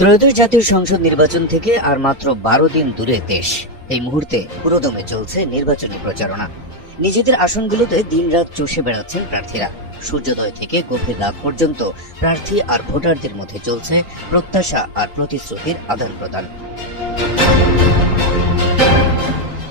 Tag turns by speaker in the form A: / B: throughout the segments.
A: ত্রয়োদশ জাতীয় সংসদ নির্বাচন থেকে আর মাত্র বারো দিন দূরে দেশ। এই মুহূর্তে পুরোদমে চলছে নির্বাচনী প্রচারণা। নিজেদের আসনগুলোতে দিনরাত চষে বেড়াচ্ছেন প্রার্থীরা। সূর্যোদয় থেকে গভীর রাত পর্যন্ত প্রার্থী আর ভোটারদের মধ্যে চলছে প্রত্যাশা আর প্রতিশ্রুতির আদান প্রদান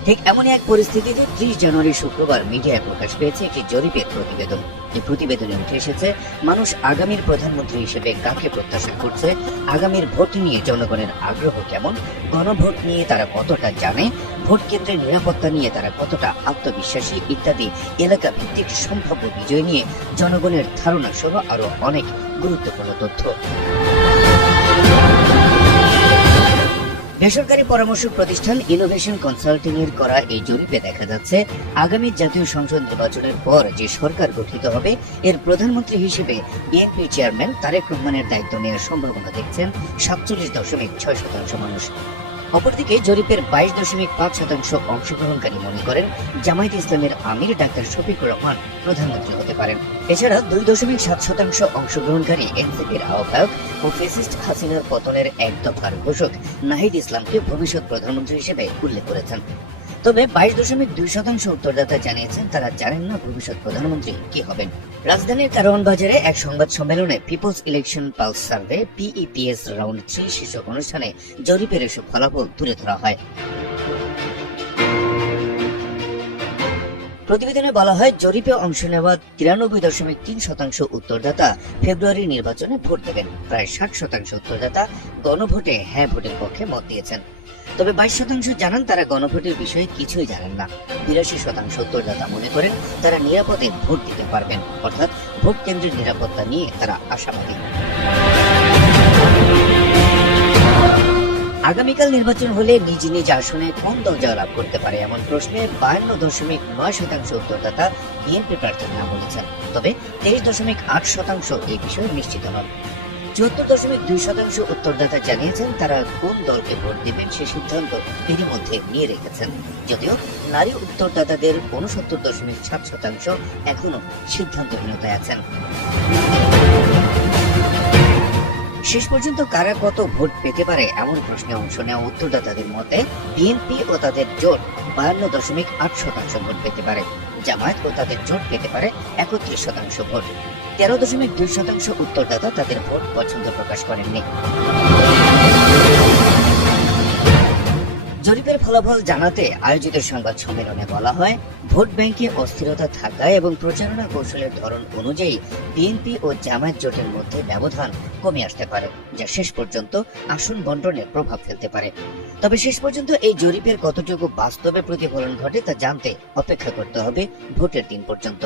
A: ঠিক এমনই এক পরিস্থিতিতে ত্রিশ জানুয়ারি শুক্রবার মিডিয়ায় প্রকাশ পেয়েছে একটি জরিপের প্রতিবেদন। এই প্রতিবেদনে উঠে এসেছে, মানুষ আগামীর প্রধানমন্ত্রী হিসেবে কাকে প্রত্যাশা করছে, আগামীর ভোট নিয়ে জনগণের আগ্রহ কেমন, গণভোট নিয়ে তারা কতটা জানে, ভোট কেন্দ্রের নিরাপত্তা নিয়ে তারা কতটা আত্মবিশ্বাসী ইত্যাদি এলাকা ভিত্তিক সম্ভাব্য বিজয় নিয়ে জনগণের ধারণা সহ আরও অনেক গুরুত্বপূর্ণ তথ্য। বেসরকারি পরামর্শ প্রতিষ্ঠান ইনোভেশন কনসাল্টিং এর করা এই জরিপে দেখা যাচ্ছে, আগামী জাতীয় সংসদ নির্বাচনের পর যে সরকার গঠিত হবে, এর প্রধানমন্ত্রী হিসেবে বিএনপি চেয়ারম্যান তারেক রহমানের দায়িত্ব নেওয়ার সম্ভাবনা দেখছেন সাতচল্লিশ দশমিক ছয় শতাংশ মানুষ। অপরদিকে জরিপের বাইশ দশমিক পাঁচ শতাংশ অংশগ্রহণকারী মনে করেন জামায়াত ইসলামের আমির ডাক্তার শফিকুর রহমান প্রধানমন্ত্রী হতে পারেন। এছাড়া দুই দশমিক সাত শতাংশ অংশগ্রহণকারী এনসিপির আহ্বায়ক ও ফেসিস্ট হাসিনার পতনের এক দফার ঘোষক নাহিদ ইসলামকে ভবিষ্যৎ প্রধানমন্ত্রী হিসেবে উল্লেখ করেছেন। তবে বাইশ দশমিক দুই শতাংশ উত্তরদাতা জানিয়েছেন, তারা জানেন না ভবিষ্যৎ প্রধানমন্ত্রী কি হবেন। রাজধানীর কারওয়ান বাজারে এক সংবাদ সম্মেলনে peoples election pulse survey, PEPS round three শীর্ষক অনুষ্ঠানে জরিপের এসব ফলাফল তুলে ধরা হয়। প্রতিবেদনে বলা হয়, জরিপে অংশ নেওয়া তিরানব্বই দশমিক তিন শতাংশ উত্তরদাতা ফেব্রুয়ারি নির্বাচনে ভোট দেবেন। প্রায় ষাট শতাংশ উত্তরদাতা গণভোটে হ্যাঁ ভোটের পক্ষে মত দিয়েছেন। তবে বাইশ শতাংশ জানান তারা গণভোটের বিষয়ে কিছুই জানেন না। বিরাশি শতাংশ উত্তরদাতা মনে করেন তারা নিরাপদে ভোট দিতে পারবেন, অর্থাৎ ভোট কেন্দ্রের নিরাপত্তা নিয়ে তারা আশাবাদী। আগামীকাল নির্বাচন হলে নিজ নিজ আসনে কোন দল জয়লাভ করতে পারে এমন প্রশ্নে বায়ান্ন দশমিক নয় শতাংশ উত্তরদাতা বিএনপি প্রার্থীর নাম বলেছেন। তবে তেইশ দশমিক আট শতাংশ এই বিষয়ে নিশ্চিত নন চুয়াত্তর দশমিক দুই শতাংশ উত্তরদাতা জানিয়েছেন তারা কোন দলকে ভোট দেবেন সে সিদ্ধান্ত এরই মধ্যে নিয়ে রেখেছেন। যদিও নারী উত্তরদাতাদের উনসত্তর দশমিক সাত শতাংশ এখনও সিদ্ধান্তহীনতায় আছেন। শেষ পর্যন্ত কারা কত ভোট পেতে পারে এমন প্রশ্নে অংশ নেওয়া উত্তরদাতাদের মতে বিএনপি ও তাদের জোট বায়ান্ন দশমিক আট শতাংশ ভোট পেতে পারে। জামায়াত ও তাদের জোট পেতে পারে একত্রিশ শতাংশ ভোট। তেরো দশমিক দুই শতাংশ উত্তরদাতা তাদের ভোট পছন্দ প্রকাশ করেননি। জরিপের ফলাফল জানাতে আয়োজিত সংবাদ সম্মেলনে বলা হয়, ভোট ব্যাংকে অস্থিরতা থাকায় এবং প্রচারণা কৌশলের ধরন অনুযায়ী বিএনপি ও জামায়াত জোটের মধ্যে ব্যবধান কমে আসতে পারে, যা শেষ পর্যন্ত আসন বন্টনে প্রভাব ফেলতে পারে। তবে শেষ পর্যন্ত এই জরিপের কতটুকু বাস্তবে প্রতিফলন ঘটে তা জানতে অপেক্ষা করতে হবে ভোটের দিন পর্যন্ত।